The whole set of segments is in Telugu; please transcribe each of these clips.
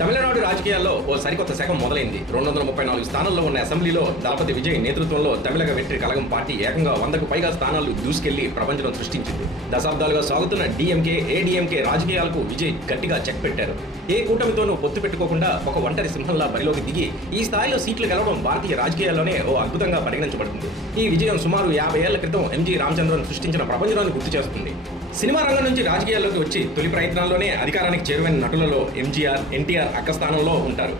తమిళనాడు రాజకీయాల్లో ఓ సరికొత్త శకం మొదలైంది. 234 స్థానాల్లో ఉన్న అసెంబ్లీలో దళపతి విజయ్ నేతృత్వంలో తమిళగ వెట్రి కళగం పార్టీ ఏకంగా 100కు పైగా స్థానాలు దూసుకెళ్లి ప్రపంచం సృష్టించింది. దశాబ్దాలుగా సాగుతున్న డీఎంకే, ఏడీఎంకే రాజకీయాలకు విజయ్ గట్టిగా చెక్ పెట్టారు. ఏ కూటమితోనూ పొత్తు పెట్టుకోకుండా ఒక ఒంటరి సింహంలా బరిలోకి దిగి ఈ స్థాయిలో సీట్లు గెలవడం భారతీయ రాజకీయాల్లోనే ఓ అద్భుతంగా పరిగణించబడుతుంది. ఈ విజయం సుమారు 50 ఏళ్ల క్రితం ఎంజీ రామచంద్రన్ సృష్టించిన ప్రపంచాన్ని గుర్తు చేస్తుంది. సినిమా రంగం నుంచి రాజకీయాల్లోకి వచ్చి తొలి ప్రయత్నాల్లోనే అధికారానికి చేరువైన నటులలో ఎంజీఆర్, ఎన్టీఆర్ అక్క స్థానంలో ఉంటారు.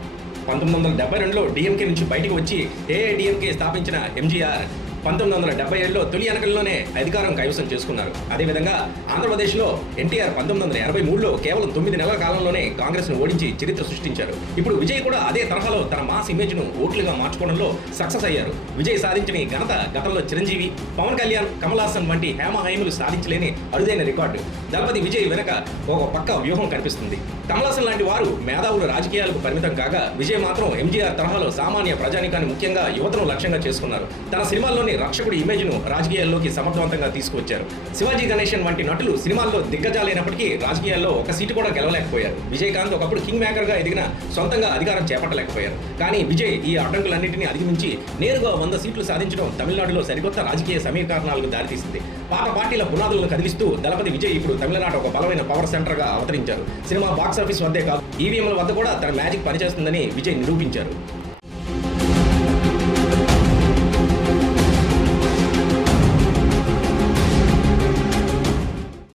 1972లో డీఎంకే నుంచి బయటకు వచ్చి ఏఐడీఎంకే స్థాపించిన ఎంజీఆర్ 1977లో తొలి ఎన్నికల్లోనే అధికారం కైవసం చేసుకున్నారు. అదేవిధంగా ఆంధ్రప్రదేశ్లో ఎన్టీఆర్ 1983లో కేవలం 9 నెలల కాలంలోనే కాంగ్రెస్ను ఓడించి చరిత్ర సృష్టించారు. ఇప్పుడు విజయ్ కూడా అదే తరహాలో తన మాస్ ఇమేజ్ను ఓట్లుగా మార్చుకోవడంలో సక్సెస్ అయ్యారు. విజయ్ సాధించిన ఈ ఘనత గతంలో చిరంజీవి, పవన్ కళ్యాణ్, కమల్ హాసన్ వంటి హేమహైములు సాధించలేని అరుదైన రికార్డు. దళపతి విజయ్ వెనక ఒక పక్క వ్యూహం కనిపిస్తుంది. కమల్ హాసన్ లాంటి వారు మేధావులు రాజకీయాలకు పరిమితం కాగా విజయ్ మాత్రం ఎంజీఆర్ తరహాలో సామాన్య ప్రజానికాన్ని ముఖ్యంగా యువతను లక్ష్యంగా చేసుకున్నారు. తన సినిమాల్లోని రక్షకుడి ఇమేజ్ను రాజకీయాల్లోకి సమర్థవంతంగా తీసుకువచ్చారు. శివాజీ గణేశన్ వంటి నటులు సినిమాల్లో దిగ్గజాలైనప్పటికీ రాజకీయాల్లో ఒక సీటు కూడా గెలవలేకపోయారు. విజయకాంత్ ఒకప్పుడు కింగ్ మేకర్ గా ఎదిగిన సొంతంగా అధికారం చేపట్టలేకపోయారు. కానీ విజయ్ ఈ అడ్డంకులన్నింటినీ అధిగమించి నేరుగా 100 సీట్లు సాధించడం తమిళనాడులో సరికొత్త రాజకీయ సమీకరణాలకు దారితీసింది. పాత పార్టీల పునాదులను కదిలిస్తూ దళపతి విజయ్ ఇప్పుడు తమిళనాడు ఒక బలమైన పవర్ సెంటర్ గా అవతరించారు. సినిమా బాక్సాఫీస్ వద్దే కాదు, ఈవీఎంల వద్ద కూడా తన మ్యాజిక్ పనిచేస్తుందని విజయ్ నిరూపించారు.